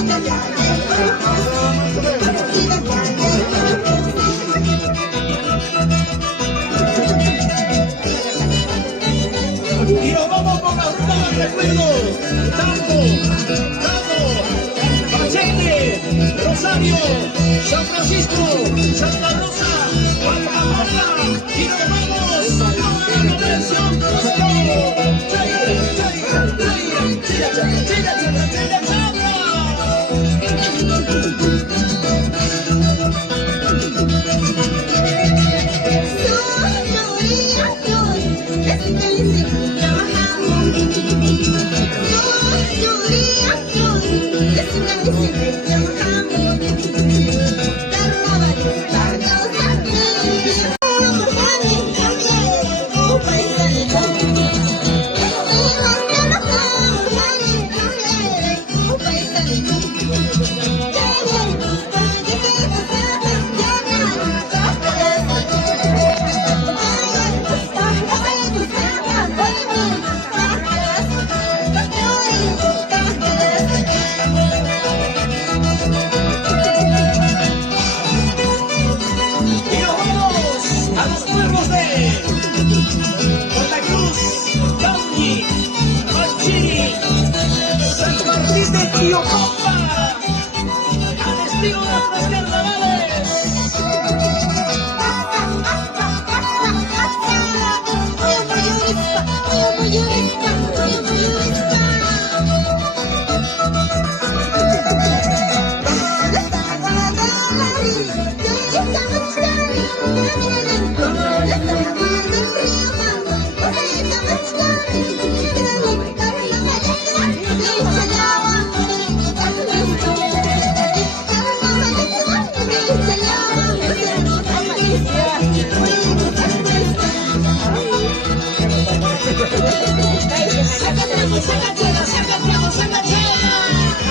Y nos vamos con las rutas de recuerdos. Tanto, Machete, Rosario, San Francisco, Santa Rosa, Guatemala. Y nos vamos a la versión Tío Compa, al estilo de los carnavales.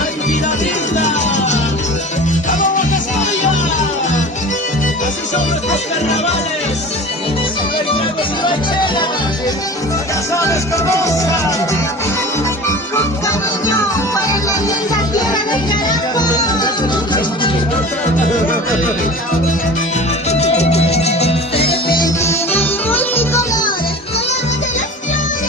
¡Ay, vida linda! ¡Vamos a Casablanca! Así son nuestros carnavales. Si no hay tragos, si no hay chela, ya sabes cómo rosa. Con cariño para la linda tierra del carajo. Serpentina y multicolores, colores de las flores.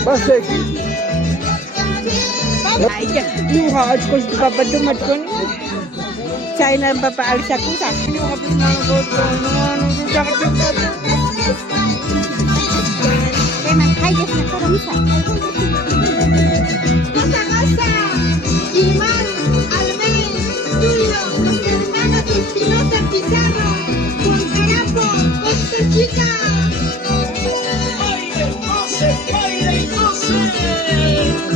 Pasek. Ay, yung hard ko sa papadumat ko niya. China papaalis ako sa akin. Yung kapit na ako ito. Sakit yung pato. Ay, Diyos na karamisa. Casa, Iván, Albert, Tulio, los hermanos Espinosa Pizarro, Juan Carapo, Costa Chica. ¡Baile y goce!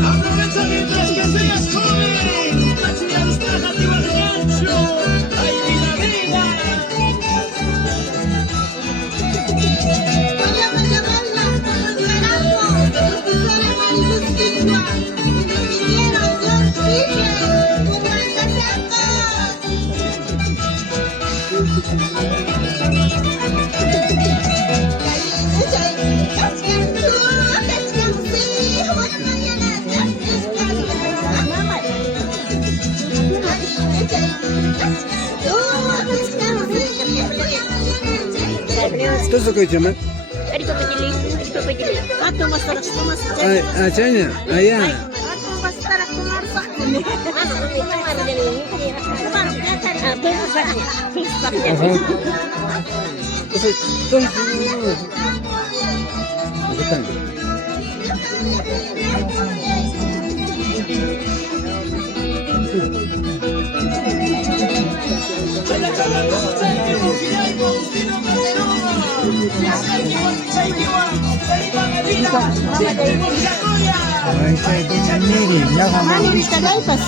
¡Aprovecha mientras que seas joven! ¡La chica está nativa del rancho! ¡Ay, vida! Baila, baila, baila, con los carajos, con tus animalitos quechua, y me vinieron los chicos. Кто такой Чаман? Adik ko pajili. Adik ko pajili. Ato mas taras tumas. China. Allá. Ato mas taras tumarsa. Mana bisa gaipas?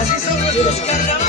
Así son nuestros carnavales.